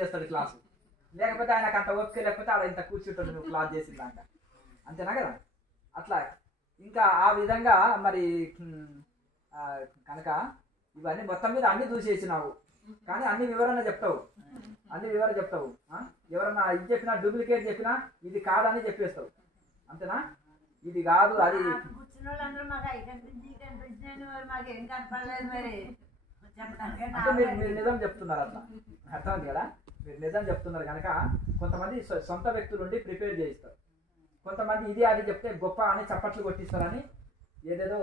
చేస్తాడు క్లాసు, లేకపోతే ఆయనకు అంత ఓపిక లేకపోతే ఆడ ఇంత కూర్చుంటాడు నువ్వు క్లాస్ చేసిందాక, అంతేనా కదా. అట్లా ఇంకా ఆ విధంగా మరి కనుక ఇవన్నీ మొత్తం మీద అన్ని చూసేసినావు, కానీ అన్ని వివరణ చెప్తావు, అన్ని వివరణ చెప్తావు. ఎవరన్నా ఇది చెప్పినా డూప్లికేట్ చెప్పినా ఇది కాదని చెప్పేస్తావు, అంతేనా. ఇది కాదు అది అంటే మీరు నిజం చెప్తున్నారు, అట్లా అర్థమైంది కదా. మీరు నిజం చెప్తున్నారు కనుక కొంతమంది సొంత వ్యక్తులు ఉండి ప్రిపేర్ చేయిస్తారు, కొంతమంది ఇది అది చెప్తే గొప్ప అని చప్పట్లు కొట్టిస్తారని ఏదేదో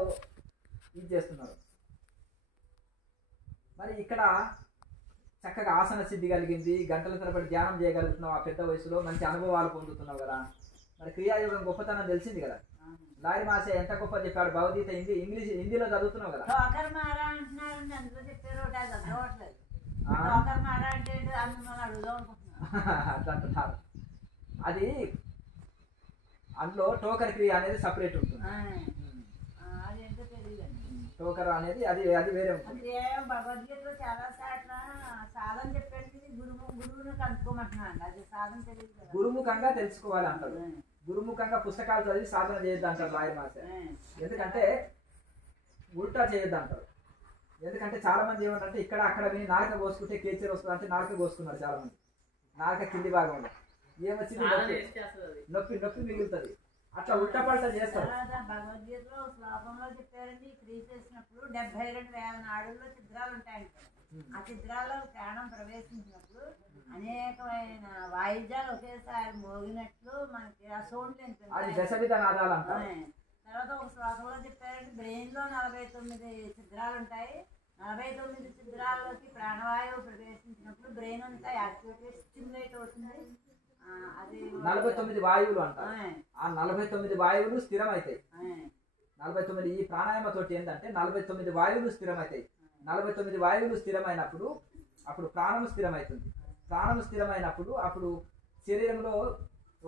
ఇది చేస్తున్నారు. మరి ఇక్కడ చక్కగా ఆసన సిద్ధి కలిగింది, గంటల తరబడి ధ్యానం చేయగలుగుతున్నావు, ఆ పెద్ద వయసులో మంచి అనుభవాలు పొందుతున్నావు కదా. మరి క్రియాయోగం గొప్పతనం తెలిసింది కదా. లారీ మాసే ఎంత గొప్ప చెప్పాడు, భగవద్గీత హిందీలో చదువుతున్నావు కదా. అట్లా అంటున్నారు. అది అందులో టోకర్ క్రియ అనేది సపరేట్ ఉంటుంది, టోకర్ అనేది అది అది వేరే ఉంటుంది. భగవద్గీతలో చాలా సాధన చెప్పేది గురువుని కనుక్కోమంటున్నాను, అది సాధన తెలియదు, గురుముఖంగా తెలుసుకోవాలి అంటారు. గురుముఖంగా పుస్తకాలు చదివి సాధన చేయొద్దు అంటారు లాయర్ మాస్టర్. ఎందుకంటే ఉల్టా చేయొద్దు అంటారు. ఎందుకంటే చాలా మంది ఏమంటే ఇక్కడ అక్కడ విని నాలుక కోసుకుంటే కేచర్ వస్తుంది అంటే నాలుక కోసుకున్నారు చాలా మంది, నాలుక కింది భాగంలో ఏమొచ్చింది నొప్పి నొప్పి మిగులుతుంది, అట్లా ఉల్టా పల్టా చేస్తారు. భగవద్గీతలో శ్లోకంలో చెప్పారండి, క్రియ చేసినప్పుడు 72,000 నాడుల్లో చిద్రాలు ఉంటాయంట. ఆ చిద్రాల్లో ప్రాణం ప్రవేశించినప్పుడు అనేకమైన వాయిద్యాలు ఒకేసారి మోగినట్లు మనకి ఆ సౌండ్ తర్వాత ఒక శ్లోకంలో చెప్పారంటే బ్రెయిన్ లో 49 చిద్రాలు ఉంటాయి, 49 చిద్రాల్లోకి ప్రాణవాయువు ప్రవేశించినప్పుడు బ్రెయిన్ అంతా యాక్టివేట్ స్టిమ్యులేట్ అవుతుంది. అది 49 వాయువులు అంటారు. ఆ 49 వాయువులు స్థిరమైతాయి. 49 ఈ ప్రాణాయామ తోటి ఏంటంటే 49 వాయువులు స్థిరమైతాయి. 49 వాయువులు స్థిరమైనప్పుడు అప్పుడు ప్రాణము స్థిరమవుతుంది. ప్రాణము స్థిరమైనప్పుడు అప్పుడు శరీరంలో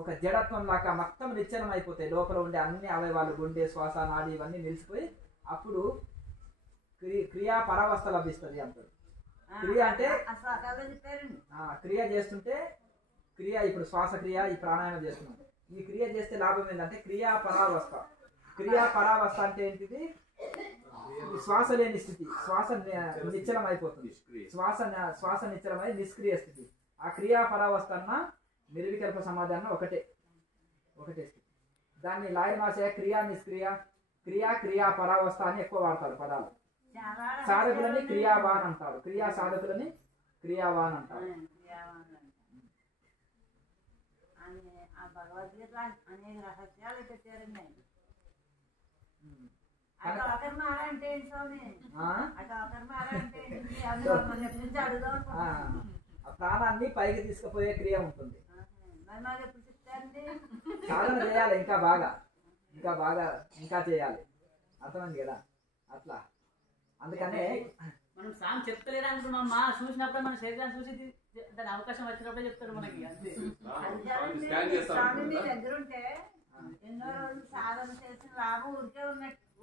ఒక జడత్వం లాగా మొత్తం నిశ్చలం అయిపోతాయి. లోపల ఉండే అన్ని అవయవాలు గుండె శ్వాస నాడి ఇవన్నీ నిలిచిపోయి అప్పుడు క్రియా పరావస్థ లభిస్తుంది అంటారు. క్రియ అంటే క్రియ చేస్తుంటే క్రియ ఇప్పుడు శ్వాసక్రియ ఈ ప్రాణాయామం చేస్తున్నాం. ఈ క్రియ చేస్తే లాభం ఏంటంటే క్రియా పరావస్థ. క్రియా పరావస్థ అంటే ఏంటిది? శ్వాస లేని స్థితి, శ్వాస నిశ్చలం అయిపోతుంది. శ్వాస నిశ్చలమై నిష్క్రియ స్థితి. ఆ క్రియా పరావస్థ అన్న నిర్వికల్ప సమాధి అన్న ఒకటే స్థితి. దాన్ని లాయర్ మాసే క్రియా నిష్క్రియ క్రియా పరావస్థ అని ఎక్కువ వాడతారు పదాలు. సాధకులని క్రియావాన్ అంటారు, క్రియా సాధకులని క్రియావాన్ అంటారు. భగవద్గీత అనేక రహస్యాలు పెట్టారండి. ప్రాణాన్ని పైకి తీసుకుపోయే క్రియ ఉంటుంది. సాధన చేయాలి, ఇంకా బాగా ఇంకా చేయాలి. అర్థమైంది కదా? అట్లా అందుకనే మనం సాంగ్ చెప్తలేరు అనుకున్నాం. మా చూసినప్పుడే మన శరీరాన్ని చూసి దాని అవకాశం వచ్చినప్పుడే చెప్తారు మనకి. దగ్గరుంటే ఎన్నో రోజులు సాధన చేసిన లాభం ఊరికే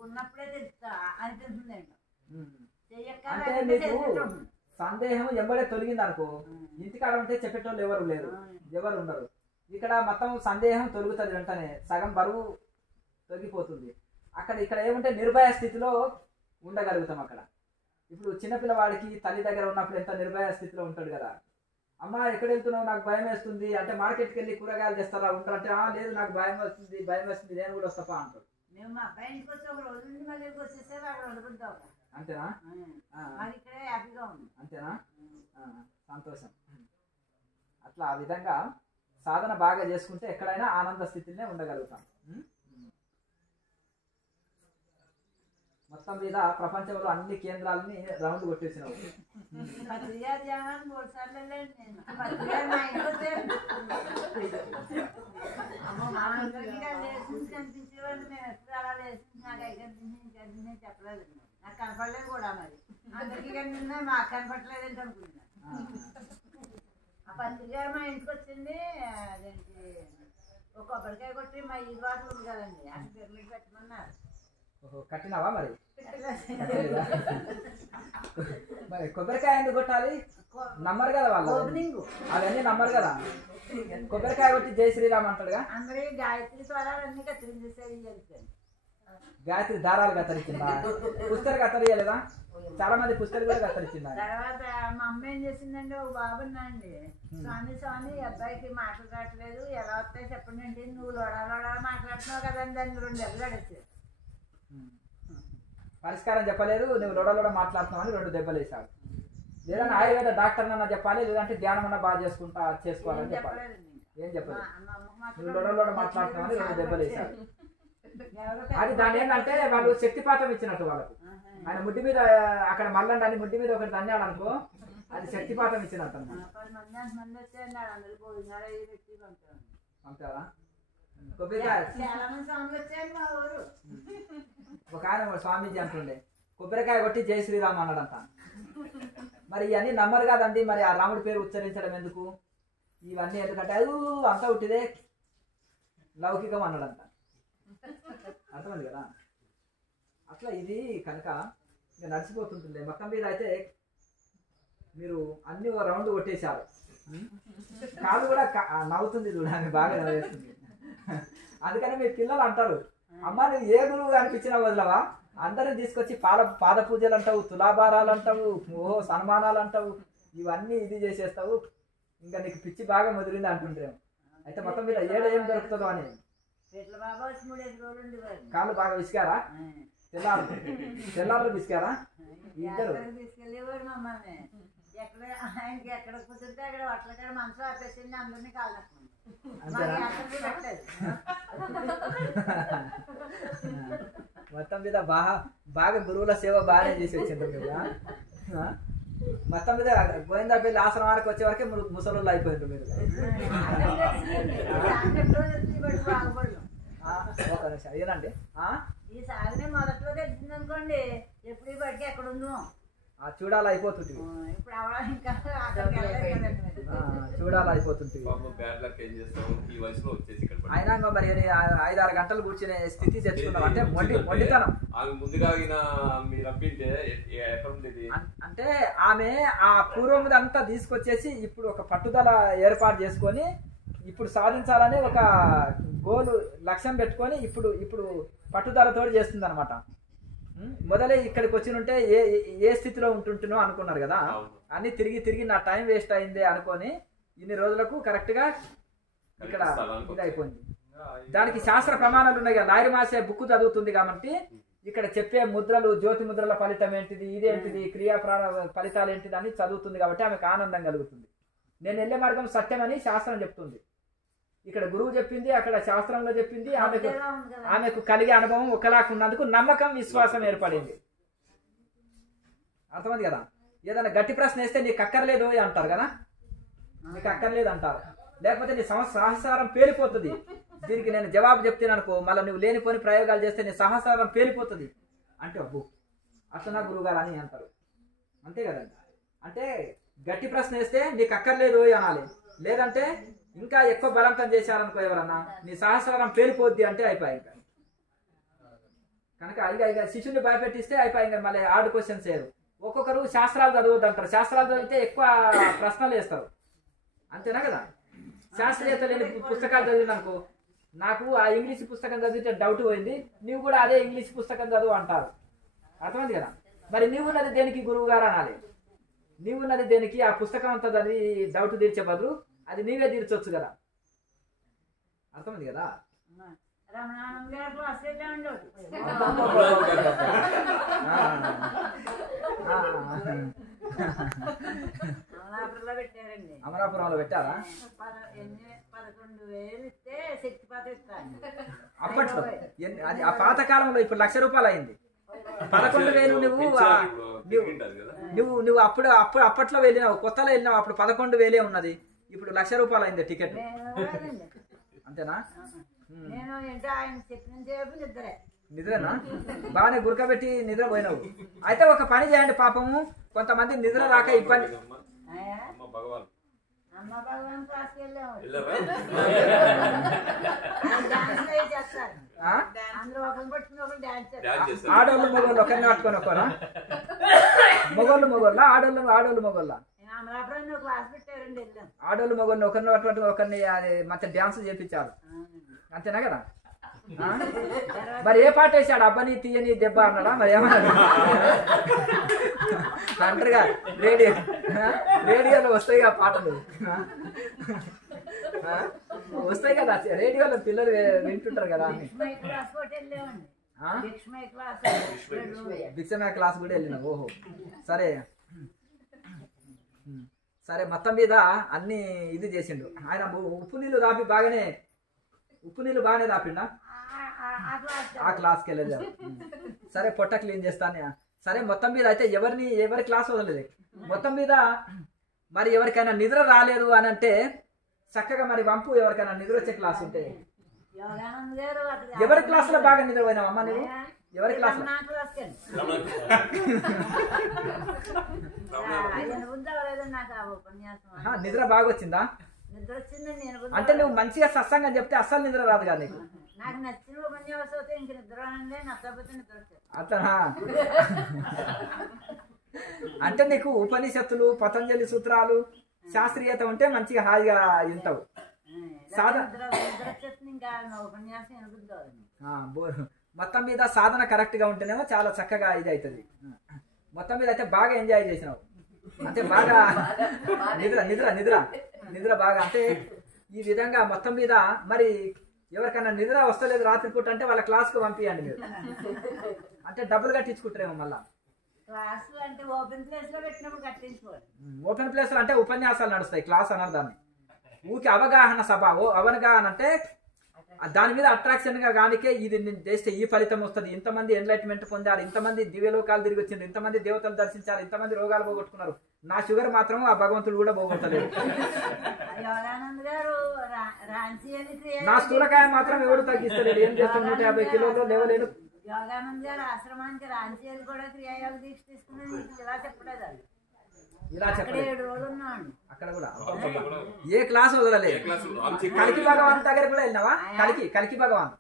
ఉన్నప్పుడే అనిపిస్తుంది. అంటే మీకు సందేహం ఎంబడే తొలగింది అనుకో, ఇంటికాడ ఉంటే చెప్పేటోళ్ళు ఎవరు ఉండరు. ఇక్కడ మొత్తం సందేహం తొలుగుతుంది, వెంటనే సగం బరువు తొలగిపోతుంది. ఇక్కడ ఏముంటే నిర్భయ స్థితిలో ఉండగలుగుతాం. అక్కడ ఇప్పుడు చిన్నపిల్లవాడికి తల్లి దగ్గర ఉన్నప్పుడు ఎంత నిర్భయ స్థితిలో ఉంటాడు కదా. అమ్మ ఎక్కడ వెళ్తున్నావు, నాకు భయం వేస్తుంది అంటే మార్కెట్కి వెళ్ళి కూరగాయలు తెస్తారా ఉంటారంటే లేదు నాకు భయం వేస్తుంది నేను కూడా వస్తాపా అంటాడు. అంతేనా? అంతేనా? సంతోషం. అట్లా ఆ విధంగా సాధన బాగా చేసుకుంటే ఎక్కడైనా ఆనంద స్థితినే ఉండగలుగుతాం. మొత్తం మీద ప్రపంచంలో అన్ని కేంద్రాలని రౌండ్ కొట్టేసినావు. చెప్పలేదు, నాకు కనపడలేదు కూడా. మరి అందరికీ నిన్న మాకు కనపడలేదు ఏంటి అనుకుంటున్నా. ఆ పత్రిక మా ఇంటికి వచ్చింది, అదేంటి ఒక కొబ్బరికాయ కొట్టి మా ఈ వాటర్ ఉంది కదండి, అక్కడ పిరమిడ్ పెట్టమన్నారు. కట్టినావా? మరి మరి కొబ్బరికాయ ఎందుకు కొట్టాలి? నమ్మరు కదా వాళ్ళు, అవన్నీ నమ్మరు కదా. కొబ్బరికాయ కొట్టి జై శ్రీరామ్ అంటాడుగా. అందరూ గాయత్రి స్వరాలన్నీ కత్తిరించేసేది. గాయత్రి దారాలు కత్తరించిందా? పుస్తలు కత్తరియలేదా? చాలా మంది పుస్తలు కూడా కత్తరించిందా? తర్వాత మా అమ్మ ఏం చేసిందండి, ఒక బాబున్నాండి, స్వామి అబ్బాయికి మాటలు రావట్లేదు, ఎలా వస్తాయి చెప్పండి అంటే, నువ్వు లోడా మాట్లాడుతున్నావు కదండి, దాన్ని 2 దెబ్బలు అడిగారు. పరిష్కారం చెప్పలేదు, నువ్వు లోడ మాట్లాడుతున్నావు అని 2 దెబ్బలు వేసాడు. లేదంటే ఆయుర్వేద డాక్టర్ అన్న చెప్పాలి, లేదంటే ధ్యానం అన్న బాగా చేసుకోవాలని చెప్పాలి. ఏం చెప్పలేదు, నువ్వు లోడ మాట్లాడుతున్నావు అని 2 దెబ్బలు వేసాడు. అది దాని ఏంటంటే వాళ్ళు శక్తిపాతం ఇచ్చినట్టు వాళ్ళకు. ఆయన ముడ్డి మీద అక్కడ మల్లండి అని ముడ్డి మీద ఒకటి తన్నాడు అనుకో, అది శక్తిపాతం ఇచ్చినట్టు అంటారా. ఒక ఆయన స్వామీజీ అంటుండే కొబ్బరికాయ కొట్టి జై శ్రీరామ్ అన్నాడంట. మరి ఇవన్నీ నమ్మరు కాదండి, మరి ఆ రాముడి పేరు ఉచ్చరించడం ఎందుకు, ఇవన్నీ ఎందుకంటే అది అంతా ఉట్టిదే లౌకికం అన్నాడంట. అర్థమైంది కదా. అట్లా ఇది కనుక ఇంకా నడిచిపోతుంటుంది. మొత్తం మీద అయితే మీరు అన్ని రౌండ్ కొట్టేశారు. కాదు కూడా నవ్వుతుంది చూడండి, బాగా నవ్వేస్తుంది. అందుకని మీ పిల్లలు అంటారు, అమ్మ నువ్వు ఏ గురువు కనిపించినా వదలవా, అందరిని తీసుకొచ్చి పాద పూజలు అంటావు, తులాభారాలు అంటావు, ఓహో సన్మానాలు అంటావు, ఇవన్నీ ఇది చేసేస్తావు, ఇంకా నీకు పిచ్చి బాగా ముదిరింది అంటుంటాము. అయితే మొత్తం మీద ఏం దొరుకుతుందో అని కాళ్ళు బాగా విసికారా, తెల్లారు విసికారా ఇద్దరు. తీసుకెళ్ళేవాడు మమ్మల్ని, ఆయనకి ఎక్కడ కుదిరితే అక్కడ అట్లకాడ మనసు ఆపేసింది, అందరినీ కాళ్ళు మొత్తం మీద బాగా గురువుల సేవ బాగానే చేసి వచ్చింది కదా. మొత్తం మీద గోవిందపల్లి ఆశ్రమానికి వచ్చే వరకే ముసలు అయిపోయింది మీరు. ఏనండి ఈ సాగనే మొదట్లో తెలిసింది అనుకోండి, ఎప్పుడు బడికి ఎక్కడ ఉందో చూడాలి అయిపోతుంది, చూడాలి అయిపోతుంది. అయినా మరి 5-6 గంటలు కూర్చునే స్థితి తెచ్చుకున్నాం అంటే మొండితనం. అంటే ఆమె ఆ పూర్వముదంతా తీసుకొచ్చేసి ఇప్పుడు ఒక పట్టుదల ఏర్పాటు చేసుకొని ఇప్పుడు సాధించాలని ఒక గోలు లక్ష్యం పెట్టుకొని ఇప్పుడు పట్టుదలతో చేస్తుంది అనమాట. మొదలే ఇక్కడికి వచ్చి ఉంటే ఏ స్థితిలో ఉంటుంటునో అనుకున్నారు కదా, అన్ని తిరిగి నా టైం వేస్ట్ అయిందే అనుకొని ఇన్ని రోజులకు కరెక్ట్ గా ఇక్కడ ఇది అయిపోయింది. దానికి శాస్త్ర ప్రమాణాలు ఉన్నాయి కదా, లాయర్ మాసే బుక్ చదువుతుంది కాబట్టి ఇక్కడ చెప్పే ముద్రలు, జ్యోతి ముద్రల ఫలితం ఏంటిది, ఇదేంటిది, క్రియా ఫలితాలు ఏంటిది అని చదువుతుంది కాబట్టి ఆమెకు ఆనందం కలుగుతుంది. నేను వెళ్ళే మార్గం సత్యమని శాస్త్రం చెప్తుంది. ఇక్కడ గురువు చెప్పింది, అక్కడ శాస్త్రంలో చెప్పింది, ఆమెకు కలిగే అనుభవం ఒకలాగా ఉన్నందుకు నమ్మకం, విశ్వాసం ఏర్పడింది. అర్థమైంది కదా. ఏదైనా గట్టి ప్రశ్న వేస్తే నీకు అక్కర్లేదు అంటారు కదా, నీకు అక్కర్లేదు అంటారు, లేకపోతే నీ సహస్రం పేలిపోతుంది. దీనికి నేను జవాబు చెప్తాను అనుకో, మళ్ళీ నువ్వు లేనిపోని ప్రయోగాలు చేస్తే నీ సహస్రం పేలిపోతుంది అంటే అబ్బు అట్లా గురువు గారు అని అంటారు. అంతే కదండి. అంటే గట్టి ప్రశ్న వేస్తే నీకు అక్కర్లేదు అనాలి, లేదంటే ఇంకా ఎక్కువ బలవంతం చేశారనుకో ఎవరన్నా, నీ సహస్రం పేలిపోద్ది అంటే అయిపోయి. ఇంకా కనుక ఇక శిష్యుని భయపెట్టిస్తే అయిపోయి. ఇంకా మళ్ళీ హార్డ్ క్వశ్చన్స్ వేరు. ఒక్కొక్కరు శాస్త్రాలు చదవద్దు అంటారు, శాస్త్రాలు చదివితే ఎక్కువ ప్రశ్నలు వేస్తారు. అంతేనా కదా. శాస్త్రీయత లేని పుస్తకాలు చదివిననుకో, నాకు ఆ ఇంగ్లీష్ పుస్తకం చదివితే డౌట్ పోయింది, నువ్వు కూడా అదే ఇంగ్లీష్ పుస్తకం చదువు అంటారు. అర్థమైంది కదా. మరి నువ్వున్నది దేనికి గురువు గారు అనాలి, నువ్వున్నది దేనికి, ఆ పుస్తకం అంతా చదివి డౌట్ తీర్చే బదులు అది నీవే తీర్చొచ్చు కదా. అర్థమైంది కదా. అమలాపురంలో పెట్టారా? 11,000 ఇస్తే శక్తిపాతం ఇస్తాను అప్పట్లో. అది ఆ పాత కాలంలో ఇప్పుడు ₹1,00,000 అయింది. 11,000 నువ్వు అప్పట్లో వెళ్ళినావు, కొత్తలో వెళ్ళినావు, అప్పుడు 11,000 ఉన్నది, ఇప్పుడు ₹1,00,000 అయింది టికెట్. అంతేనా. నిద్రేనా? బాగానే గురకబెట్టి నిద్ర పోయినావు. అయితే ఒక పని చేయండి, పాపము కొంతమంది నిద్ర రాక ఇబ్బంది. అమ్మ భగవాన్ క్లాస్కి వెళ్ళాము వెళ్ళావా? డాన్స్ అవి చేస్తారు ఆ? అందరూ ఒకరు పట్టుకుని ఒకరు డాన్స్ చేస్తారు డాన్స్ చేస్తారు. ఆడోళ్ళు మొగోళ్ళు ఒకరిని పట్టుకొని ఒకరా మొగోళ్ళ ఆడోళ్ళు మొగోళ్ళ అమలాపురం నువ్వు క్లాస్ పెట్టారండి వెళ్ళాం ఆడోళ్ళు మొగోళ్ళు ఒకరిని పట్టుకొని ఒకరిని అది మంచి డాన్స్ చేపించారు అంతేనా కదా ఆ? మరి ఏ పాట వేసాడు అబ్బని తీయని దెబ్బ అన్నాడా మరి ఏమన్నాడు అంటారుగా రేడియోలో వస్తాయి ఆ పాటలు ఆ? వస్తాయి కదా రేడియోలో పిల్లలు వింటుంటారు కదా అని లక్ష్మీ క్లాస్ కూడా వెళ్ళామండి ఆ? లక్ష్మీ క్లాస్ భిక్షమే క్లాస్ కూడా వెళ్ళిన ఓహో సరే సరే మొత్తం మీద అన్ని ఇది చేసిండు ఆయన ఉప్పు నీళ్ళు బాగానే దాపిండా ఆ క్లాస్కి వెళ్ళలేదు సరే పొట్ట క్లీన్ చేస్తాను సరే మొత్తం మీద అయితే ఎవరి క్లాస్ వదలలేదు మొత్తం మీద మరి ఎవరికైనా నిద్ర రాలేదు అని అంటే చక్కగా మరి వంపు ఎవరికైనా నిద్ర వచ్చే క్లాస్ ఉంటే యోగానంద్ గారు ఎవరి క్లాసులో బాగా నిద్రపోయినావు అమ్మ నువ్వు ఎవరి క్లాసులో నా క్లాస్కి నాకు ఆ ఉపన్యాసం నిద్ర బాగా వచ్చిందా నిద్ర వచ్చిందండి నేను అంటే నువ్వు మంచిగా సత్సంగం చెప్తే అస్సలు నిద్ర రాదు కదా నీకు నాకు నచ్చిన ఉపన్యాసం అయితే ఇంక నిద్ర రానండి నచ్చకపోతే నిద్ర వచ్చేది అతనా అంటే నీకు ఉపనిషత్తులు పతంజలి సూత్రాలు శాస్త్రీయత ఉంటే మంచిగా హాయిగా వింటావు నిద్ర వచ్చేస్తుంది ఇంకా ఉపన్యాసం ఎనుగుద్ది కాదండి మొత్తం మీద సాధన కరెక్ట్ గా ఉంటేనేమో చాలా చక్కగా ఇది అవుతుంది మొత్తం మీద అయితే బాగా ఎంజాయ్ చేసినావు అంటే బాగా నిద్ర బాగా అంటే ఈ విధంగా మొత్తం మీద మరి ఎవరికైనా నిద్ర వస్తలేదు రాత్రిపూట అంటే వాళ్ళ క్లాస్కి పంపించండి మీరు అంటే డబ్బులు కట్టించుకుంటారేమో మళ్ళా క్లాస్ అంటే ఓపెన్ ప్లేస్ లో పెట్టినప్పుడు కట్టించుకోవాలి ఓపెన్ ప్లేస్ లో అంటే ఉపన్యాసాలు నడుస్తాయి క్లాస్ అన్నారు దాన్ని ఊరికి అవగాహన సభ అవగాహన అంటే దాని మీద అట్రాక్షన్ గా గానికే ఇది చేస్తే ఈ ఫలితం వస్తుంది ఇంతమంది ఎన్లైట్మెంట్ పొందారు ఇంతమంది దివ్యలోకాలు తిరిగి వచ్చిండ్రు ఇంతమంది దేవతలు దర్శించారు ఇంతమంది రోగాలు పోగొట్టుకున్నారు నా షుగర్ మాత్రం ఆ భగవంతుడు కూడా పోగొట్టలేదు యోగానంద్ గారు నా స్థూలకాయ మాత్రం ఎవరు తగ్గిస్తలేడు ఏం చేస్తాను 150 కిలోలు లేవలేడు యోగానంద్ గారు ఆశ్రమానికి రాంచీలు కూడా క్రియాయోగ దీక్ష తీసుకుని ఇలా చెప్పలేదు అది ఇలా చెప్పలేదు 7 రోజులు ఉన్నాడు అక్కడ కూడా ఏ క్లాస్ వదలలేదు కలికి భగవాన్ దగ్గర కూడా వెళ్ళినావా కలికి భగవాన్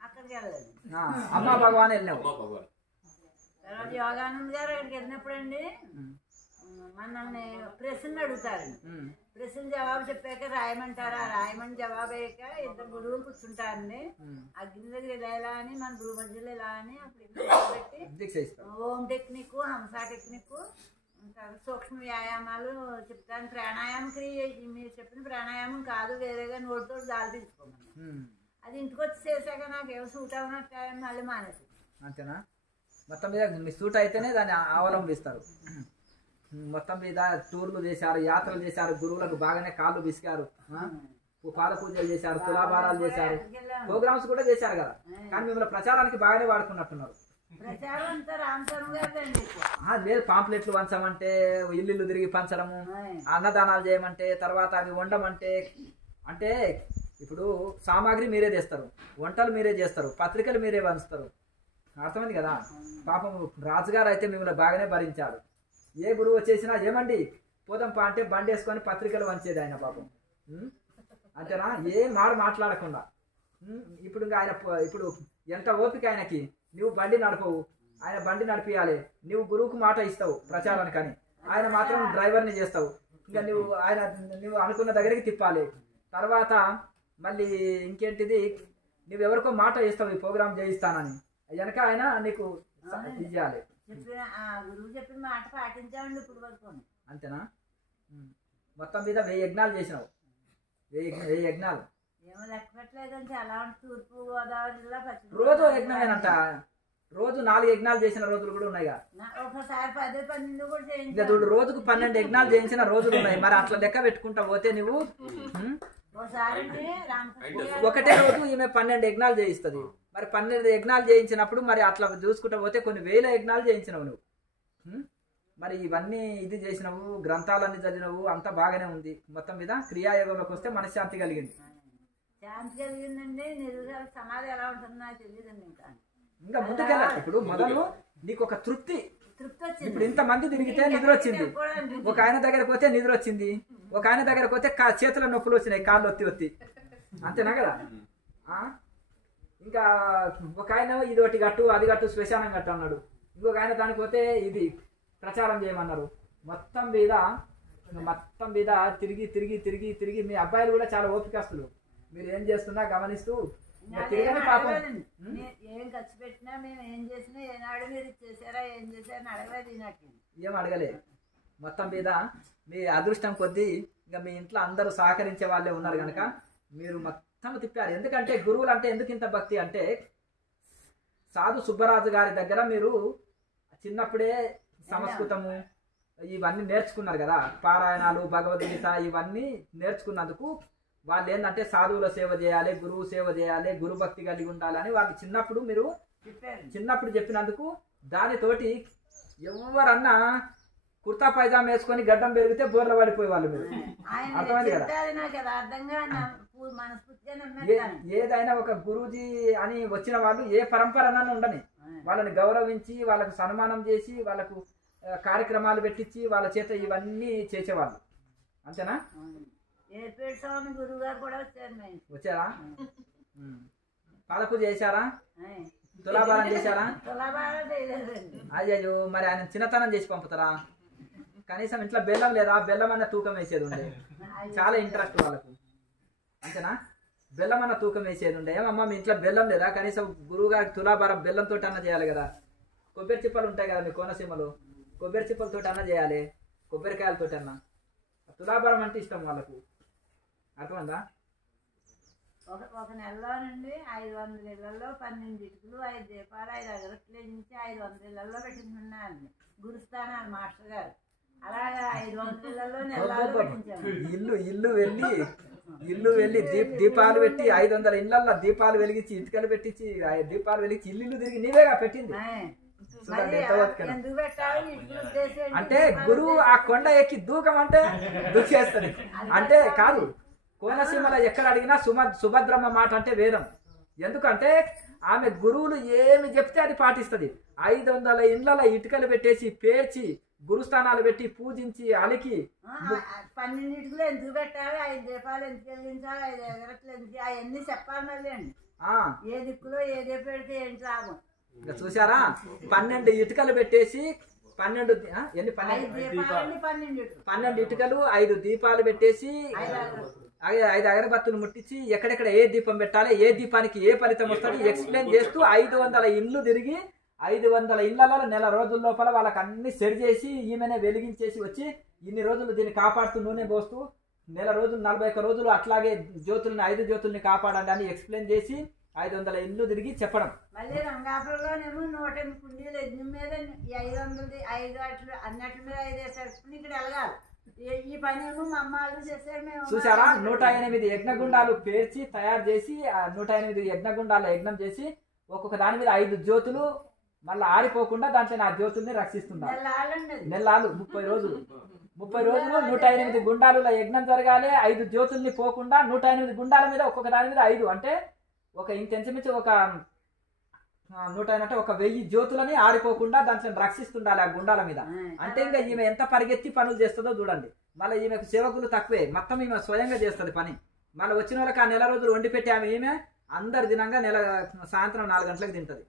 అక్కడికి వెళ్ళలేదు అమ్మా భగవాన్ వెళ్ళినావు తర్వాత యోగానంద్ గారు అక్కడికి వెళ్ళినప్పుడు అండి మనల్ని ప్రశ్నలు అడుగుతారండి ప్రశ్న జవాబు చెప్పాక రాయమంటారా రాయమని జవాబు అయ్యాక ఇద్దరు గురువులు కూర్చుంటారండి అగ్ని దగ్గర ఇలా అని మన గురువు మధ్యలో ఇలా అని అప్పుడు పెట్టి ఓం టెక్నిక్ హంసా టెక్నిక్ సూక్ష్మ వ్యాయామాలు చెప్తాను ప్రాణాయామం క్రియ మీరు చెప్పిన ప్రాణాయామం కాదు వేరేగా నోటితో గాలి తీసుకోమని అది ఇంటికి వచ్చి చేశాక నాకు ఏమో సూట్ అవునట్టు మళ్ళీ మానేసి అంతేనా మొత్తం మీద మీ సూట్ అయితేనే దాన్ని అవలంబిస్తారు మొత్తం మీద టూర్లు చేశారు యాత్రలు చేశారు గురువులకు బాగానే కాళ్ళు బిసికారు పాద పూజలు చేశారు తులాభారాలు చేశారు ప్రోగ్రామ్స్ కూడా చేశారు కదా కానీ మిమ్మల్ని ప్రచారానికి బాగానే వాడుకున్నట్టున్నారు లేదు పాంప్లెట్లు పంచమంటే ఇల్లు తిరిగి పంచడము అన్నదానాలు చేయమంటే తర్వాత అవి వండమంటే అంటే ఇప్పుడు సామాగ్రి మీరే తెస్తారు వంటలు మీరే చేస్తారు పత్రికలు మీరే పంచుతారు అర్థమైంది కదా పాపం రాజుగారు అయితే మిమ్మల్ని బాగానే భరించాడు ఏ గురువు వచ్చేసినా ఏమండి పోదంపా అంటే బండి వేసుకొని పత్రికలు వంచేది ఆయన పాపం అంతేనా ఏ మాట్లాడకుండా ఇప్పుడు ఆయన ఇప్పుడు ఎంత ఓపిక ఆయనకి నువ్వు బండి నడపవు ఆయన బండి నడిపియాలి నువ్వు గురువుకు మాట ఇస్తావు ప్రచారానికని ఆయన మాత్రం డ్రైవర్ని చేస్తావు ఇంకా నువ్వు అనుకున్న దగ్గరికి తిప్పాలి తర్వాత మళ్ళీ ఇంకేంటిది నువ్వు ఎవరికో మాట ఇస్తావు ఈ ప్రోగ్రామ్ చేయిస్తానని వెనక ఆయన నీకు ఇవ్వాలి గురువు చెప్పిన మాట పాటించామండి ఇప్పుడు వరకు అంతేనా మొత్తం మీద 1000 యజ్ఞాలు చేసినావు 1000 యజ్ఞాలు ఏమో లెక్క పెట్టలేదంటే అలా తూర్పు గోదావరి జిల్లా రోజు యజ్ఞమేనంట రోజు 4 యజ్ఞాలు చేసిన రోజులు కూడా ఉన్నాయి ఒకసారి 10 12 కూడా చేయించాను ఇంకా చూడు రోజుకు 12 యజ్ఞాలు చేయించిన రోజులు ఉన్నాయి మరి అట్లా లెక్క పెట్టుకుంటా పోతే నువ్వు ఒకటే రోజు ఈమె 12 యజ్ఞాలు చేయిస్తుంది మరి 12 యజ్ఞాలు చేయించినప్పుడు మరి అట్లా చూసుకుంటా పోతే కొన్ని 1000 యజ్ఞాలు చేయించినావు నువ్వు మరి ఇవన్నీ ఇది చేసినావు గ్రంథాలన్నీ చదివినవు అంతా బాగానే ఉంది మొత్తం మీద క్రియాయోగంలోకి వస్తే మనశ్శాంతి కలిగింది శాంతి కలిగిందండి నిజాలు సమాధి ఎలా ఉంటుందో నాకు తెలియదండి ఇంకా ముందుకెళ్ళాలి ఇప్పుడు మొదలు నీకు ఒక తృప్తి తృప్తి వచ్చింది. ఇప్పుడు ఇంతమంది తిరిగితే నిద్ర వచ్చింది. ఒక ఆయన దగ్గరకు పోతే నిద్ర వచ్చింది, ఒక ఆయన దగ్గరకు పోతే చేతుల నొప్పులు వచ్చినాయి, కాళ్ళు ఒత్తి అంతేనా కదా. ఇంకా ఒక ఆయన ఇది ఒకటి గట్టు అది గట్టు శ్మశానం గట్టు అన్నాడు, ఇంకొక ఆయన దానికి పోతే ఇది ప్రచారం చేయమన్నారు. మొత్తం మీద తిరిగి తిరిగి తిరిగి తిరిగి మీ అబ్బాయిలు కూడా చాలా ఓపికస్తులు, మీరు ఏం చేస్తున్నా గమనిస్తూ తిరగని పాపం. ఏం ఖర్చు పెట్టినా మేము ఏం చేసినా ఏనాడు మీరు చేశారా ఏం చేశారని అడగలేదు, ఏం అడగలే. మొత్తం మీద మీ అదృష్టం కొద్దీ ఇంకా మీ ఇంట్లో అందరూ సహకరించే వాళ్ళే ఉన్నారు కనుక మీరు మొత్తం తిప్పారు. ఎందుకంటే గురువులు అంటే ఎందుకు ఇంత భక్తి అంటే, సాధు సుబ్బరాజు గారి దగ్గర మీరు చిన్నప్పుడే సంస్కృతము ఇవన్నీ నేర్చుకున్నారు కదా, పారాయణాలు భగవద్గీత ఇవన్నీ నేర్చుకున్నందుకు వాళ్ళు ఏంటంటే సాధువుల సేవ చేయాలి, గురువు సేవ చేయాలి, గురు భక్తి కలిగి ఉండాలని వాళ్ళు చిన్నప్పుడు చెప్పినందుకు దానితోటి ఎవరన్నా కుర్తా పైజామా వేసుకొని గడ్డం పెరిగితే బోర్ల పడిపోయే వాళ్ళు. మీరు అర్థమైంది కదా. ఏదైనా ఒక గురూజీ అని వచ్చిన వాళ్ళు ఏ పరంపరనన్నా ఉండని వాళ్ళని గౌరవించి వాళ్ళకు సన్మానం చేసి వాళ్ళకు కార్యక్రమాలు పెట్టించి వాళ్ళ చేత ఇవన్నీ చేసేవాళ్ళు. అంతేనా? వచ్చారా? పాలకు చేశారా? తులాభారం చేశారా? అయ్యో, మరి ఆయన చిన్నతనం చేసి పంపుతారా? కనీసం ఇంట్లో బెల్లం లేదా? బెల్లం అన్న తూకం వేసేది ఉండే, చాలా ఇంట్రెస్ట్ వాళ్ళకు. అంతేనా? బెల్లం అన్న తూకం వేసేది ఉండే. ఏమమ్మా మీ ఇంట్లో బెల్లం లేదా? కనీసం గురువు గారికి తులాభారం బెల్లంతో అన్న చేయాలి కదా. కొబ్బరి చిప్పలు ఉంటాయి కదా మీ కోనసీమలో, కొబ్బరి చిప్పలతో అన్న చేయాలి, కొబ్బరికాయలతో అన్న. తులాభారం అంటే ఇష్టం వాళ్ళకు. అర్థమైందా? ఒక నెలలో నుండి 500 ఇళ్లలో 12 ఇటుకలు 5 దీపాలు 5 అగరత్తులు నుంచి 500 ఇళ్లలో పెట్టించున్నారండి గురుస్థానాలు మాస్టర్ గారు. అలాగా 500 ఇళ్లలో నెలలో పెట్టించాము. ఇల్లు వెళ్ళి దీపాలు పెట్టి 500 ఇళ్లలో దీపాలు వెలిగించి ఇటుకలు పెట్టించి దీపాలు వెలిగించి ఇల్లు తిరిగి నీవేగా పెట్టింది. అంటే గురువు ఆ కొండ ఎక్కి దూకం అంటే దూకేస్తుంది అంటే కాదు. కోనసీమలో ఎక్కడ అడిగినా సుభద్రమ్మ మాట అంటే వేదం. ఎందుకంటే ఆమె గురువులు ఏమి చెప్తే అది పాటిస్తుంది. 500 ఇళ్లలో ఇటుకలు పెట్టేసి పేర్చి గురుస్థానాలు పెట్టి పూజించి అలికి 12 ఇటుకలు ఎందుకు పెట్టాలి, 5 దీపాలు ఎందుకు వెలిగించాలి, 5 ఎగరట్లు ఎందుకు, అవన్నీ చెప్పాలి మళ్ళీ అండి. ఏ దిక్కులో ఏదే పెడితే ఏంటి లాభం. ఇంకా చూసారా? 12 ఇటుకలు పెట్టేసి 12 ఇటుకలు 5 దీపాలు పెట్టేసి 5 అగరబత్తులు ముట్టించి ఎక్కడెక్కడ ఏ దీపం పెట్టాలి, ఏ దీపానికి ఏ ఫలితం వస్తుంది ఎక్స్ప్లెయిన్ చేస్తూ 500 ఇళ్ళు తిరిగి 500 ఇళ్లలో నెల రోజుల లోపల వాళ్ళకి అన్ని సెట్ చేసి ఈమెనే వెలిగించేసి వచ్చి ఇన్ని రోజులు దీన్ని కాపాడుతూ నూనె పోస్తూ నెల రోజులు 41 రోజులు అట్లాగే జ్యోతుల్ని 5 జ్యోతుల్ని కాపాడండి అని ఎక్స్ప్లెయిన్ చేసి 500 ఇళ్ళు తిరిగి చెప్పడం. మళ్ళీ రంగాపురంలోనేమో 108 కుండీలు యజ్ఞం మీద 500 5 అట్లు అన్నట్ల మీద 5 వేసేసుకుని ఇక్కడ వెళ్ళగాలి. ఈ పని ఏమో మా అమ్మాళ్ళు చేశారు. మేము చూసారా? 108 యజ్ఞగుండాలు పేర్చి తయారు చేసి 108 యజ్ఞగుండాల యజ్ఞం చేసి ఒక్కొక్క దాని మీద 5 జ్యోతులు మళ్ళీ ఆరిపోకుండా దాంట్లో ఆ జ్యోతుల్ని రక్షిస్తున్నారు. నెలలు 30 రోజులు 108 గుండాల యజ్ఞం జరగాలి. 5 జ్యోతుల్ని పోకుండా 108 గుండాల మీద ఒక్కొక్క దాని మీద 5 అంటే ఒక ఇంచెంచుమించి ఒక 100 అంటే ఒక 1000 జ్యోతులని ఆరిపోకుండా దాంట్లో రక్షిస్తుండాలి ఆ గుండాల మీద. అంటే ఇంకా ఈమె ఎంత పరిగెత్తి పనులు చేస్తుందో చూడండి. మళ్ళీ ఈమెకు సేవకులు తక్కువే, మొత్తం ఈమె స్వయంగా చేస్తుంది పని. మళ్ళీ వచ్చిన వాళ్ళకి ఆ నెల రోజులు వండి పెట్టి ఈమె అందరి దినంగా సాయంత్రం 4 గంటలకు తింటది.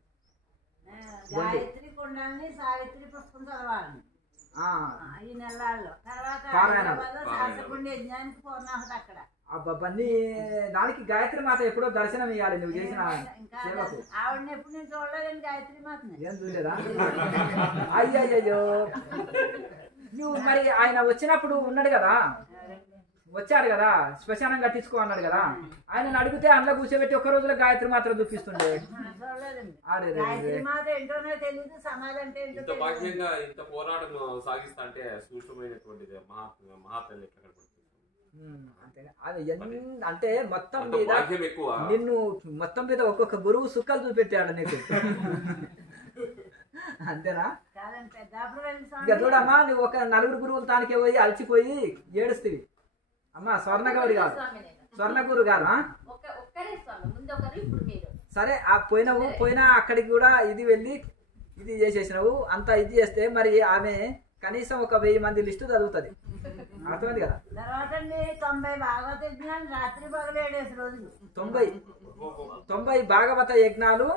గాయత్రి కొండాన్ని సావిత్రి పుస్తకం చదవాలి ఈ నెలల్లో. తర్వాత యజ్ఞానికి పూర్ణాహుతి అక్కడ అబ్బన్నీ దానికి గాయత్రి మాత ఎప్పుడో దర్శనం ఇవ్వాలి నువ్వు చేసిన సేవకు. ఆవిడని ఎప్పుడు నేను చూడలేదండి గాయత్రి మాతని. ఏం చూడలేదా? అయ్యయ్యో, నువ్వు మరి ఆయన వచ్చినప్పుడు ఉన్నాడు కదా, వచ్చాడు కదా, శ్మశానం కట్టించుకో అన్నాడు కదా, ఆయన అడిగితే అందులో కూర్చోబెట్టి ఒక్క రోజులో గాయత్రి మాత్రం చూపిస్తుండే. ఇంత భాగ్యంగా ఇంత పోరాటం సాగిస్తా అంటే సూక్ష్మమైనటువంటిది మహాత్మ అంటే మొత్తం మీద నిన్ను మొత్తం మీద ఒక్కొక్క గురువు సుక్కలు చూపెట్టాడు నీకు. అంతేనా? ఇక చూడమ్మా, నువ్వు ఒక 4 గురువులు తానికే పోయి అలసిపోయి ఏడుస్తవి. అమ్మా స్వర్ణగౌరి గారు, స్వర్ణగురు గారు సరే ఆ పోయినా అక్కడికి కూడా ఇది వెళ్ళి ఇది చేసేసినావు అంత ఇది చేస్తే మరి ఆమె కనీసం ఒక 1000 మంది లిస్టు చదువుతుంది. అర్థమైంది కదా. తర్వాత 90 భాగవత యజ్ఞాలు రాత్రి పగలు 7 రోజులు 90 భాగవత యజ్ఞాలు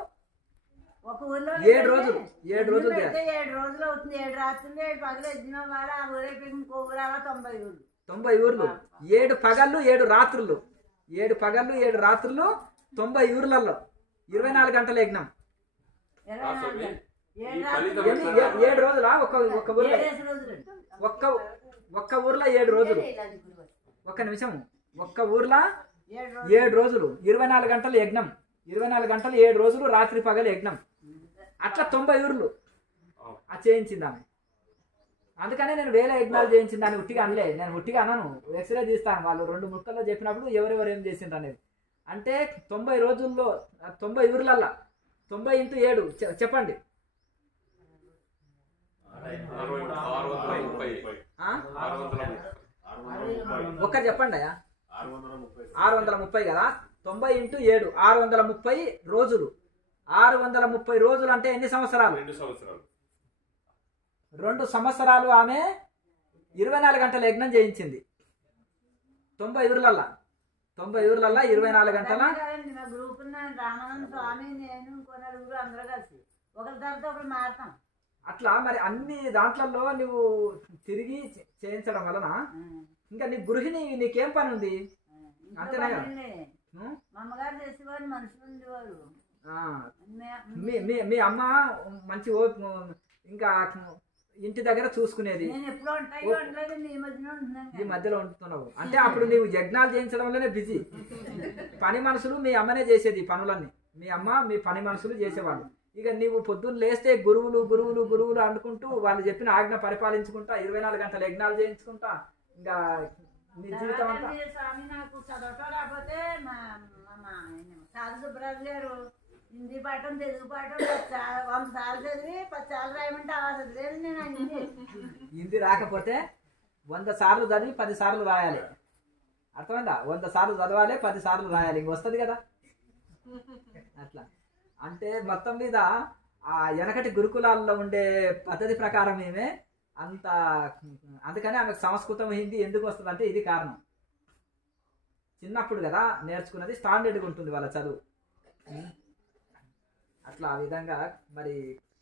ఒక ఊర్లో 7 రోజులు 7 రోజులు చేయాలి. 7 రోజులు అవుతుంది. 7 రాత్రులు 7 పగలు యజ్ఞం వల్ల ఆ ఊరేపు ఇంకో ఊరాల 90 ఊర్లు 90 ఊర్లు 7 పగళ్ళు 7 రాత్రులు 7 పగళ్ళు 7 రాత్రులు 90 ఊర్లలో 24 గంటల యజ్ఞం. 7 రోజులా ఒక్క ఊర్లో ఒక్క ఊర్లో 7 రోజులు. ఒక్క నిమిషం. ఒక్క ఊర్లో 7 రోజులు 24 గంటల యజ్ఞం. 24 గంటలు 7 రోజులు రాత్రి పగలు యజ్ఞం. అట్లా 90 ఊర్లు అది చేయించింది ఆమె. అందుకనే నేను వేల యజ్ఞాలు చేయించింది అని ఉట్టిగా అనలే. నేను ఉట్టిగా అన్నాను. ఎక్స్రే తీస్తాను. వాళ్ళు 2 ముక్కల్లో చెప్పినప్పుడు ఎవరెవరు ఏం చేసిండ్రు అనేది. అంటే 90 రోజుల్లో 90 ఊర్లల్లా 90 × 7 చెప్పండి. 630. ఒక్కరు చెప్పండి అయ్యా. 630 కదా. 90 × 7 630 రోజులు. 630 రోజులు అంటే ఎన్ని సంవత్సరాలు? 2 సంవత్సరాలు ఆమె 24 గంటల యజ్ఞం చేయించింది 90 ఊర్లల్లా. 90 ఊర్లల్లా 24 గంటల గ్రూప్ రామానంద స్వామి నేను కొనరు అందరూ కలిసి ఒకరి తర్వాత ఒకరు మారుతాం. అట్లా మరి అన్ని దాంట్లలో నువ్వు తిరిగి చేయించడం వలన ఇంకా నీ గృహిణి నీకేం పని ఉంది? అంతేనా? మా అమ్మగారు చేసేవారు మనుషులు ఉండేవారు. మీ అమ్మ మంచి ఇంకా ఇంటి దగ్గర చూసుకునేది. ఈ మధ్యలో ఉంటున్నావు అంటే అప్పుడు నీవు యజ్ఞాలు చేయించడం వల్లనే బిజీ. పని మనుషులు మీ అమ్మనే చేసేది పనులన్నీ. మీ అమ్మ మీ పని మనుషులు చేసేవాళ్ళు. ఇక నీవు పొద్దున్న లేస్తే గురువులు గురువులు గురువులు అనుకుంటూ వాళ్ళు చెప్పిన ఆజ్ఞ పరిపాలించుకుంటా 24 గంటల యజ్ఞాలు చేయించుకుంటా ఇంకా నీ జీవితం అంతా. స్వామి నాకు చదవటం రాకపోతే సాధు సుబ్రాజు గారు హిందీ పాఠం తెలుగు పాఠం 100 సార్లు చదివి 10 సార్లు రాయమంటే అలా చదివేది. నేను హిందీ రాకపోతే 100 సార్లు చదివి 10 సార్లు రాయాలి. అర్థమైందా? 100 సార్లు చదవాలి 10 సార్లు రాయాలి. ఇంక వస్తుంది కదా అట్లా. అంటే మొత్తం మీద ఆ వెనకటి గురుకులాల్లో ఉండే పద్ధతి ప్రకారం ఏమే అంత. అందుకని ఆమెకు సంస్కృతం హిందీ ఎందుకు వస్తుంది అంటే ఇది కారణం. చిన్నప్పుడు కదా నేర్చుకున్నది స్టాండర్డ్గా ఉంటుంది వాళ్ళ చదువు. అట్లా ఆ విధంగా మరి